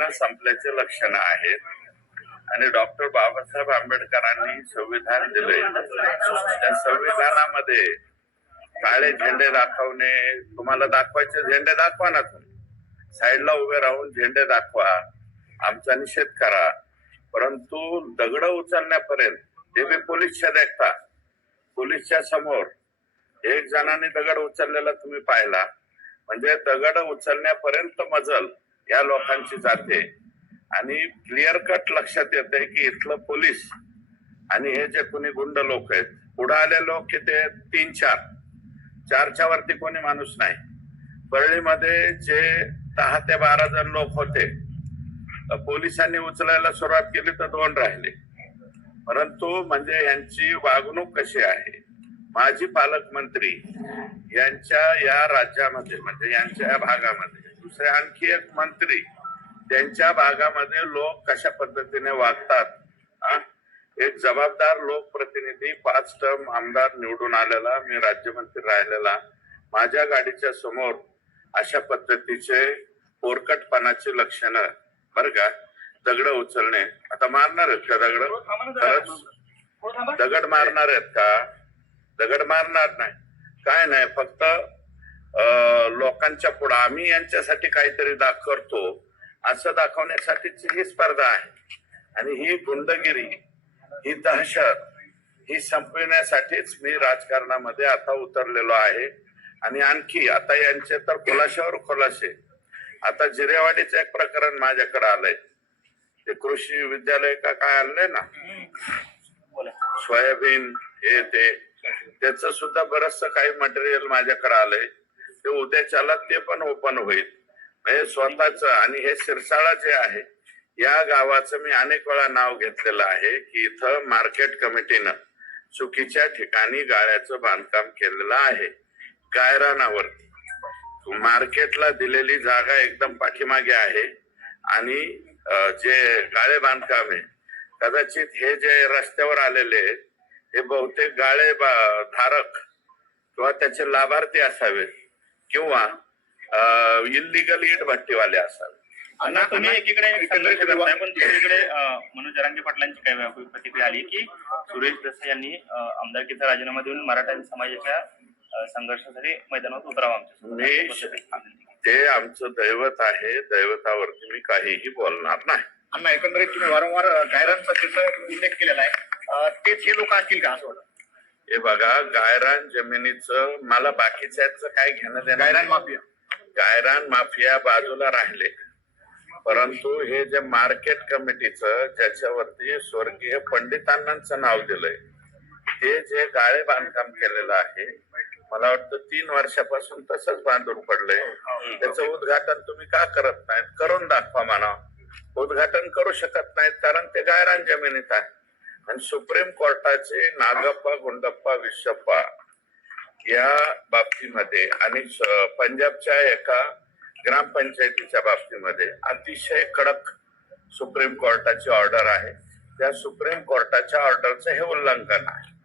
प्रश्न संपल्याचे लक्षण आहेत. आणि डॉक्टर बाबासाहेब आंबेडकरांनी संविधान दिले त्या संविधानामध्ये काळे झेंडे दाखवणे तुम्हाला दाखवायचे झेंडे दाखवा ना तुम्ही. साईडला उभे राहून झेंडे दाखवा. आमचा निषेध करा. परंतु दगड उचलण्यापर्यंत ते बी पोलीसच्या देखता पोलीसच्या समोर एक जणांनी दगड उचललेला तुम्ही पाहिला. म्हणजे दगड उचलण्यापर्यंत मजल या लोकांची जाते. आणि क्लिअर कट लक्षात येते की इथलं पोलीस आणि हे जे कोणी गुंड लोक आहेत पुढे आले लोक की ते तीन चार. चारच्या वरती कोणी माणूस नाही. परळीमध्ये जे दहा ते बारा जण लोक होते पोलिसांनी उचलायला सुरुवात केली तर दोन राहिले. परंतु म्हणजे यांची वागणूक कशी आहे? माजी पालकमंत्री यांच्या या राज्यामध्ये म्हणजे यांच्या या भागामध्ये दुसरे आणखी एक मंत्री त्यांच्या भागामध्ये लोक कशा पद्धतीने वागतात हा? एक जबाबदार लोकप्रतिनिधी पाच टर्म आमदार निवडून आलेला मी राज्यमंत्री राहिलेला. माझ्या गाडीच्या समोर अशा पद्धतीचे पोरकटपणाची लक्षणं बर का? दगड उचलणे. आता मारणार आहेत का दगड? खरंच दगड मारणार आहेत का? दगड मारणार नाही. काय नाही फक्त लोकांच्या पुढे. आम्ही यांच्यासाठी काहीतरी दाख करतो. असं दाखवण्यासाठीची ही स्पर्धा आहे. आणि ही गुंडगिरी ही दहशत ही संपविण्यासाठीच मी राजकारणामध्ये आता उतरलेलो आहे. आणि आणखी आता यांचे तर खुलाशावर खुलाशे आता जिरेवाडीचं एक प्रकरण माझ्याकडे आलंय. ते कृषी विद्यालय का काय आणलंय ना? सोयाबीन हे ते. त्याच सुद्धा बरचस काही मटेरियल माझ्याकडे आलंय. ते उद्याच्याला ते पण ओपन होईल. म्हणजे स्वतःच आणि हे सिरसाळा जे आहे या गावाचं मी अनेक वेळा नाव घेतलेलं आहे की इथं मार्केट कमिटीनं चुकीच्या ठिकाणी गाळ्याचं बांधकाम केलेलं आहे. गायरानावरती. मार्केटला दिलेली जागा एकदम पाठीमागे आहे. आणि जे गाळे बांधकाम आहे कदाचित हे जे रस्त्यावर आलेले आहेत, हे बहुतेक गाळे बा- धारक किंवा त्याचे लाभार्थी असावेत. किंवा इलिगल इट भट्टीवाले असावे अण्णा तुम्ही एकीकडे एक संघर्ष करताय पण दुसरीकडे मनोज जरांगे पाटलांची काय व्यापक प्रतिक्रिया आली की सुरेश देसाई यांनी आमदारकीचा राजीनामा देऊन मराठा समाजाच्या संघर्षासाठी मैदानात उतरावं आमच्या ते आमचं दैवत आहे. दैवतावरती मी काहीही बोलणार नाही. अण्णा एकंदरीत तुम्ही वारंवार गायरांचा उल्लेख केलेला आहे. तेच हे लोक असतील का असं वाटतं? हे बघा गायरान जमिनीचं मला बाकीच्याचं काय घेणं देणं गायरान. माफिया. गायरान माफिया बाजूला राहिले. परंतु हे जे मार्केट कमिटीचं ज्याच्यावरती स्वर्गीय पंडितांनांचं नाव दिलंय. ते जे गाळे बांधकाम केलेलं आहे मला वाटतं तीन वर्षापासून तसंच बांधून पडलंय. त्याचं उद्घाटन तुम्ही का करत नाहीत? करून दाखवा म्हणा. उद्घाटन करू शकत नाहीत कारण ते गायरान जमिनीत आहे. आणि सुप्रीम कोर्टाचे नागप्पा गुंडप्पा विश्वप्पा या बाबतीमध्ये आणि स- पंजाबच्या एका ग्रामपंचायतीच्या बाबतीमध्ये अतिशय कडक सुप्रीम कोर्टाची ऑर्डर आहे. त्या सुप्रीम कोर्टाच्या ऑर्डरचं हे उल्लंघन आहे.